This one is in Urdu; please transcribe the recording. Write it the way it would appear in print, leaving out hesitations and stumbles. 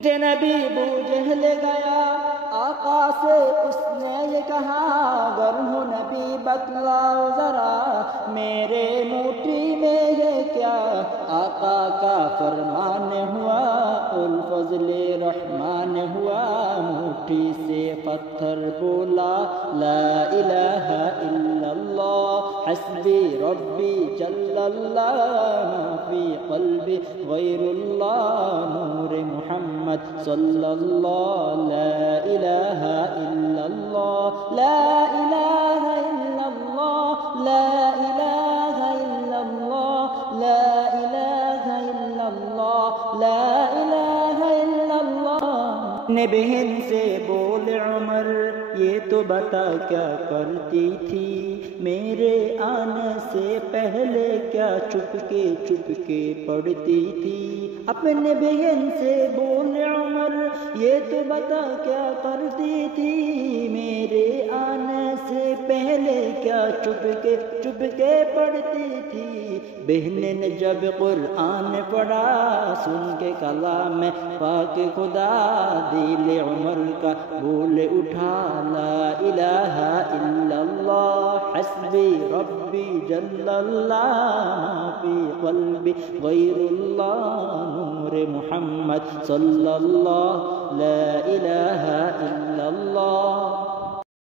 نبی ابو جہل گیا آقا سے اس نے یہ کہا اگر ہوں نبی بتلاؤ ذرا میرے موٹھی میں یہ کیا آقا کا فرمان ہوا الفضل رحمان ہوا موٹھی سے پتھر بولا لا الہ الا اللہ حسبی ربی جل اللہ ما فی قلبی غیر اللہ نور محمد صلی اللہ لا الہ الا اللہ لا الہ الا اللہ لا الہ الا اللہ لا الہ الا اللہ لا الہ الا اللہ نے بہن سے بول عمر یہ تو بتا کیا کرتی تھی میرے آنے سے پہلے کیا چپ کے پڑھتی تھی اپنے بہن سے بول عمر یہ تو بتا کیا کرتی تھی میرے آنے سے پہلے کیا چپ کے پڑھتی تھی بہن نے جب قرآن پڑھا سن کے کلام پاک خدا دل عمر کا بول اٹھا لا الہ الا اللہ حسبی ربی جل اللہ ما فی قلبی غیر اللہ نور محمد صلی اللہ لا الہ الا اللہ